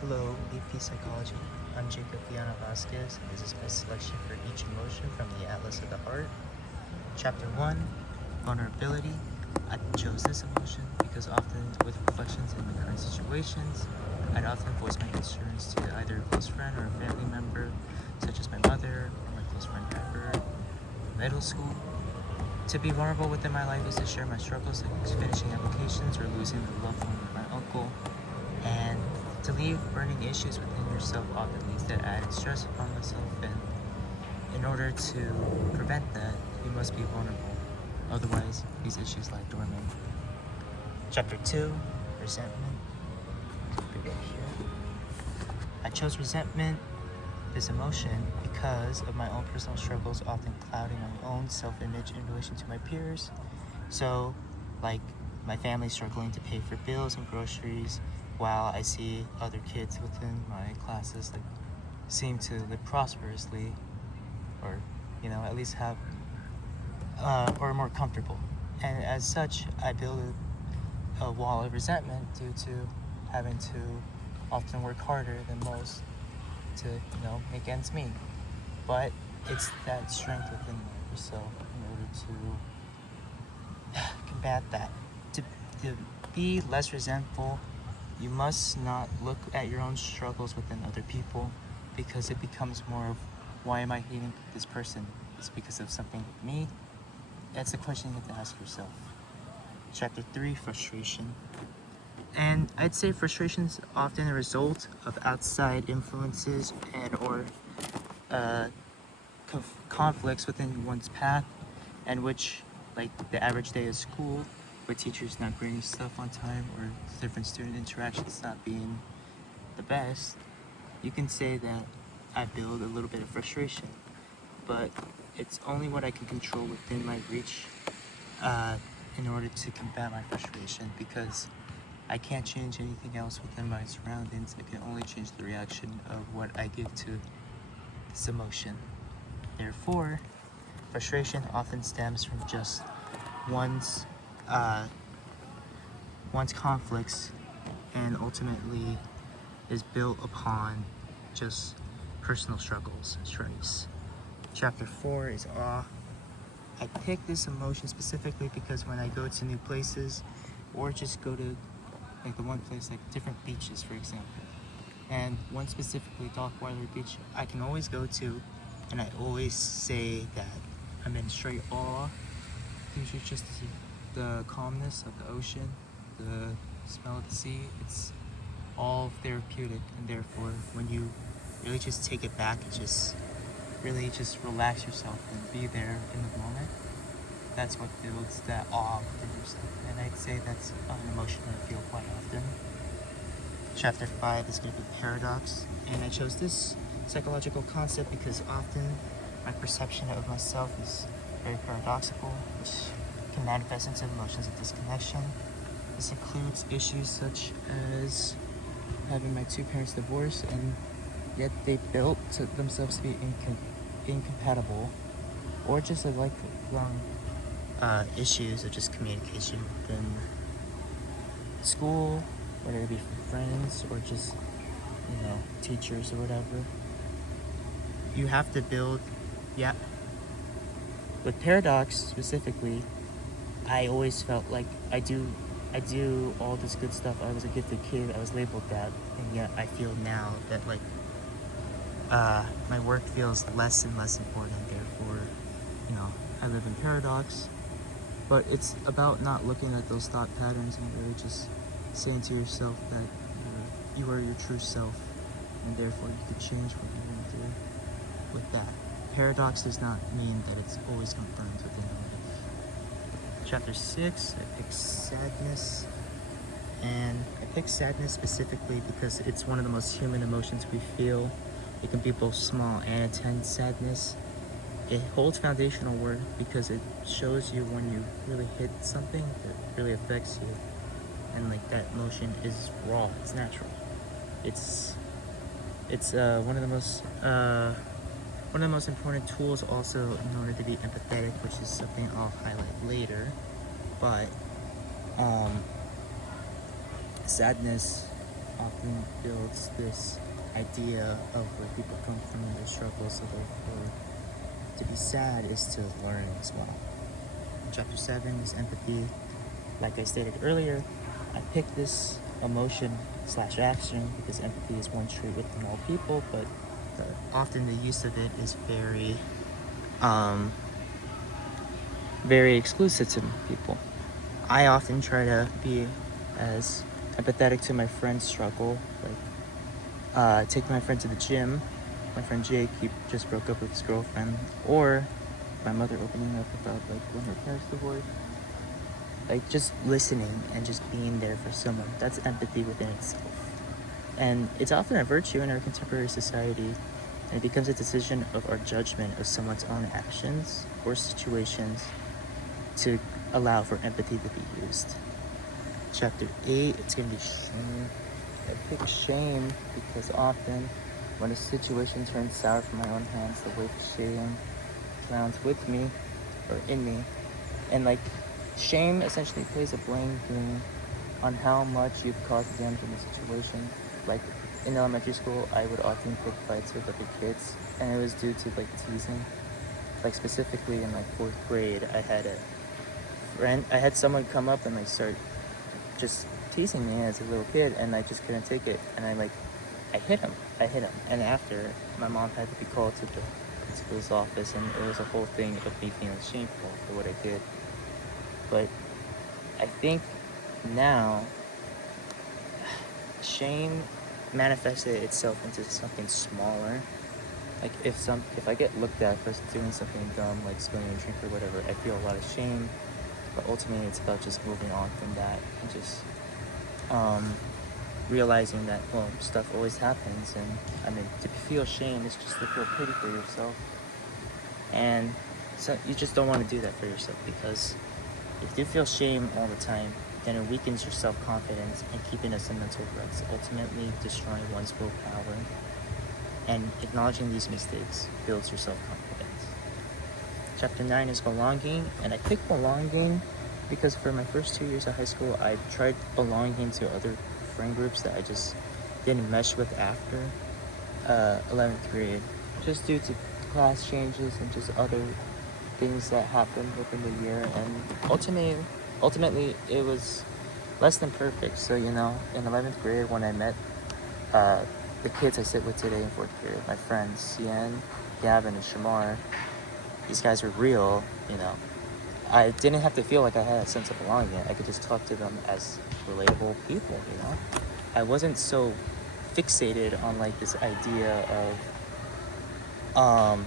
Hello, AP Psychology. I'm Jacob Viana Vasquez, and this is my selection for each emotion from the Atlas of the Heart. Chapter 1, Vulnerability. I chose this emotion because often with reflections in my current situations, I'd often voice my concerns to either a close friend or a family member, such as my mother or my close friend Pepper in middle school. To be vulnerable within my life is to share my struggles, like finishing applications or losing the loved one of my uncle, and to leave burning issues within yourself often leads to added stress upon myself, and in order to prevent that, you must be vulnerable. Otherwise, these issues lie dormant. Chapter 2, Resentment. I chose resentment, this emotion, because of my own personal struggles often clouding my own self-image in relation to my peers. So, like my family struggling to pay for bills and groceries, while I see other kids within my classes that seem to live prosperously, or at least have or more comfortable. And as such, I build a wall of resentment due to having to often work harder than most to make ends meet. But it's that strength within yourself in order to combat that. To be less resentful, you must not look at your own struggles within other people, because it becomes more of, why am I hating this person? It's because of something with me? That's the question you have to ask yourself. Chapter 3, Frustration. And I'd say frustration is often a result of outside influences and or conflicts within one's path, and which, like the average day of school, where teachers not grading stuff on time or different student interactions not being the best, you can say that I build a little bit of frustration. But it's only what I can control within my reach in order to combat my frustration, because I can't change anything else within my surroundings. I can only change the reaction of what I give to this emotion. Therefore, frustration often stems from just one's conflicts, and ultimately is built upon just personal struggles and stress. Chapter 4 is awe. I picked this emotion specifically because when I go to new places, or just go to like the one place, like different beaches for example, and one specifically, Dockwater Beach, I can always go to, and I always say that I'm in straight awe due to just the calmness of the ocean, the smell of the sea. It's all therapeutic, and therefore when you really just take it back and just really just relax yourself and be there in the moment, that's what builds that awe within yourself. And I'd say that's an emotion I feel quite often. Chapter 5 is going to be paradox, and I chose this psychological concept because often my perception of myself is very paradoxical, which can manifest into emotions of disconnection. This includes issues such as having my two parents divorce, and yet they built to themselves to be incompatible, or just a lifelong issues of just communication within school, whether it be from friends or just teachers or whatever. You have to build, with paradox specifically, I always felt like I do all this good stuff. I was a gifted kid, I was labeled that, and yet I feel now that my work feels less and less important. Therefore, I live in paradox. But it's about not looking at those thought patterns and really just saying to yourself that you are your true self, and therefore you could change what you're going to do with that. Paradox does not mean that it's always confirmed within life. Chapter 6, I picked sadness. And I picked sadness specifically because it's one of the most human emotions we feel. It can be both small and intense sadness. It holds foundational worth because it shows you when you really hit something that really affects you, and that emotion is raw. It's natural. It's one of the most important tools also in order to be empathetic, which is something I'll highlight later. But sadness often builds this idea of where people come from and their struggles, so therefore to be sad is to learn as well. Chapter 7 is empathy. Like I stated earlier, I picked this emotion/action because empathy is one trait within all people, but often the use of it is very exclusive to people. I often try to be as empathetic to my friend's struggle, like take my friend to the gym. My friend Jake, he just broke up with his girlfriend, or my mother opening up about like when her parents divorced. Like just listening and just being there for someone. That's empathy within itself. And it's often a virtue in our contemporary society, and it becomes a decision of our judgment of someone's own actions or situations to allow for empathy to be used. Chapter 8, it's going to be shame. I pick shame because often when a situation turns sour from my own hands, the weight of shame drowns with me or in me. And like shame essentially plays a blame game on how much you've caused damage in the situation. Like in elementary school, I would often pick fights with other kids, and it was due to like teasing. Like specifically in like 4th grade, I had someone come up and like start just teasing me as a little kid, and I just couldn't take it, and I hit him, and after, my mom had to be called to the principal's office, and it was a whole thing of me feeling shameful for what I did. But I think now shame manifested itself into something smaller. Like if I get looked at for doing something dumb, like spilling a drink or whatever, I feel a lot of shame. But ultimately, it's about just moving on from that and just realizing that, well, stuff always happens, and I mean, to feel shame is just to feel pity for yourself, and so you just don't want to do that for yourself, because if you feel shame all the time, then it weakens your self-confidence and keeping us in mental ruts, ultimately destroying one's willpower. And acknowledging these mistakes builds your self-confidence. Chapter 9 is belonging, and I picked belonging because for my first 2 years of high school, I tried belonging to other friend groups that I just didn't mesh with after 11th grade, just due to class changes and just other things that happened within the year, and ultimately it was less than perfect. So, you know, in 11th grade, when I met the kids I sit with today in 4th grade, my friends Cian, Gavin, and Shamar, these guys were real, you know. I didn't have to feel like I had a sense of belonging. I could just talk to them as relatable people, you know. I wasn't so fixated on like this idea of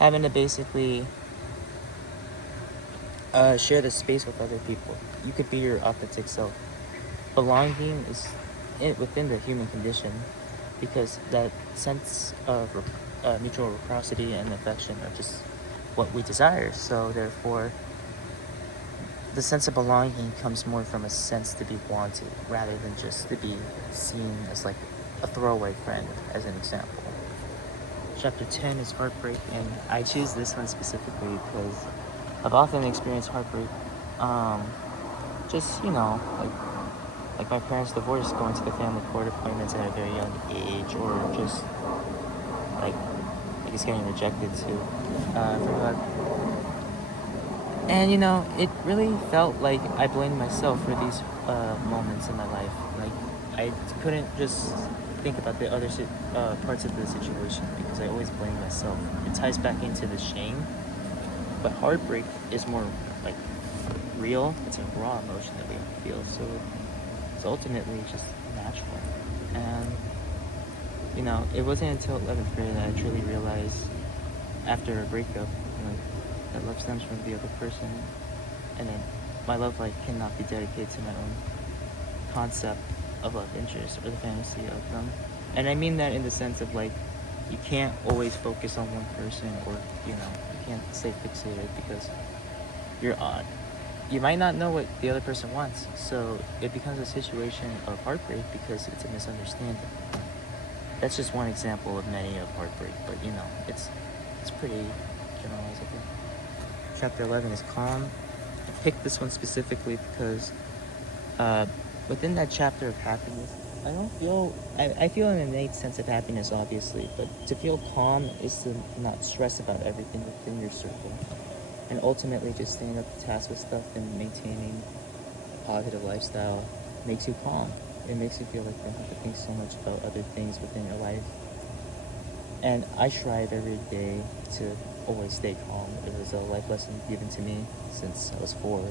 having to basically share the space with other people. You could be your authentic self. Belonging is within the human condition, because that sense of mutual reciprocity and affection are just what we desire. So therefore, the sense of belonging comes more from a sense to be wanted rather than just to be seen as like a throwaway friend, as an example. Chapter 10 is heartbreak, and I choose this one specifically because I've often experienced heartbreak. Just, you know, like my parents' divorce, going to the family court appointments at a very young age, or just like it's getting rejected too. And you know, it really felt like I blamed myself for these moments in my life. Like I couldn't just think about the other parts of the situation, because I always blamed myself. It ties back into the shame, but heartbreak is more like real. It's a raw emotion that we feel, so it's ultimately just natural. And you know, it wasn't until 11th grade that I truly realized, after a breakup, like, that love stems from the other person, and then my love life cannot be dedicated to my own concept of love interest or the fantasy of them. And I mean that in the sense of like, you can't always focus on one person, or you know, you can't stay fixated, because you might not know what the other person wants, so it becomes a situation of heartbreak because it's a misunderstanding. That's just one example of many of heartbreak, but you know, it's pretty generalized, I think. Chapter 11 is calm. I picked this one specifically because within that chapter of happiness, I don't feel, I feel an innate sense of happiness, obviously, but to feel calm is to not stress about everything within your circle. And ultimately, just staying up to task with stuff and maintaining a positive lifestyle makes you calm. It makes you feel like you don't have to think so much about other things within your life. And I strive every day to always stay calm. It was a life lesson given to me since I was 4.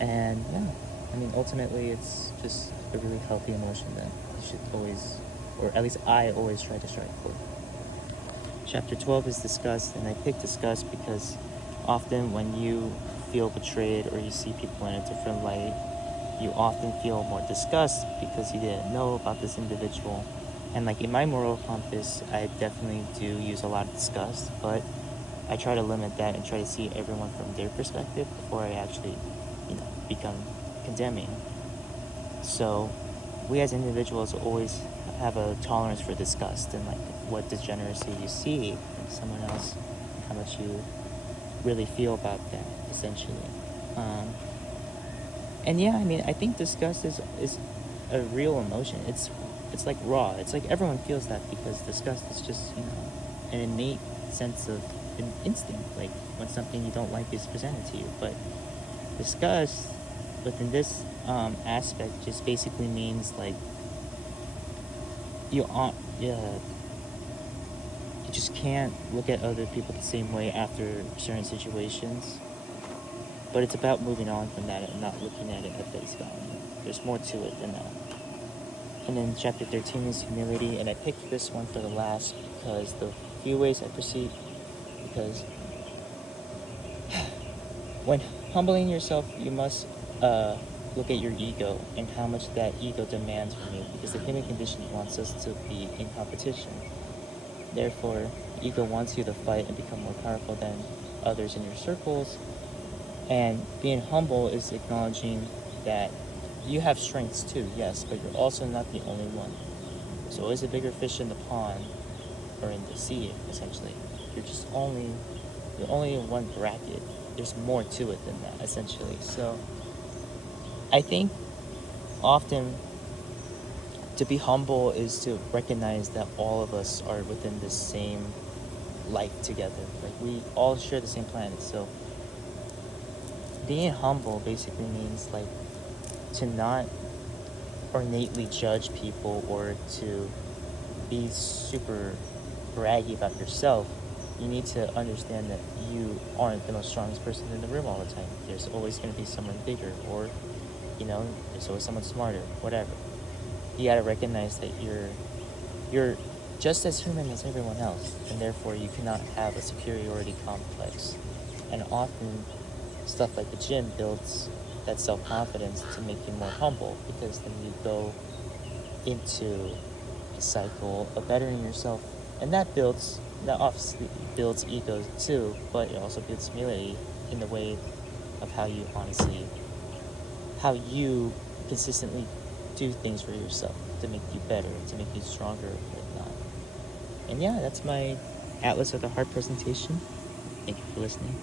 And yeah, I mean, ultimately, it's just a really healthy emotion that you should always, or at least I always try to strive for. Chapter 12 is disgust, and I picked disgust because often when you feel betrayed or you see people in a different light, you often feel more disgust because you didn't know about this individual. And like in my moral compass, I definitely do use a lot of disgust, but I try to limit that and try to see everyone from their perspective before I actually, become condemning. So we as individuals always have a tolerance for disgust and like what degeneracy you see in someone else, how much you really feel about that, essentially. And yeah, I mean, I think disgust is a real emotion. It's like raw. It's like everyone feels that because disgust is just, an innate sense of an instinct, like when something you don't like is presented to you. But disgust within this aspect just basically means like you just can't look at other people the same way after certain situations. But it's about moving on from that and not looking at it at face value. There's more to it than that. And then chapter 13 is humility, and I picked this one for the last because the few ways I perceive, because when humbling yourself, you must look at your ego and how much that ego demands from you, because the human condition wants us to be in competition. Therefore, ego wants you to fight and become more powerful than others in your circles. And being humble is acknowledging that you have strengths too, yes, but you're also not the only one. There's always a bigger fish in the pond, or in the sea, essentially. You're only in one bracket. There's more to it than that, essentially. So I think often to be humble is to recognize that all of us are within the same light together. Like we all share the same planet. So being humble basically means like to not ornately judge people or to be super braggy about yourself. You need to understand that you aren't the most strongest person in the room all the time. There's always going to be someone bigger, or there's always someone smarter, whatever. You got to recognize that you're just as human as everyone else, and therefore you cannot have a superiority complex. And often stuff like the gym builds that self-confidence to make you more humble, because then you go into a cycle of bettering yourself, and that obviously builds ego too, but it also builds humility in the way of how you consistently do things for yourself to make you better, to make you stronger, whatnot. And yeah, that's my Atlas of the Heart presentation. Thank you for listening.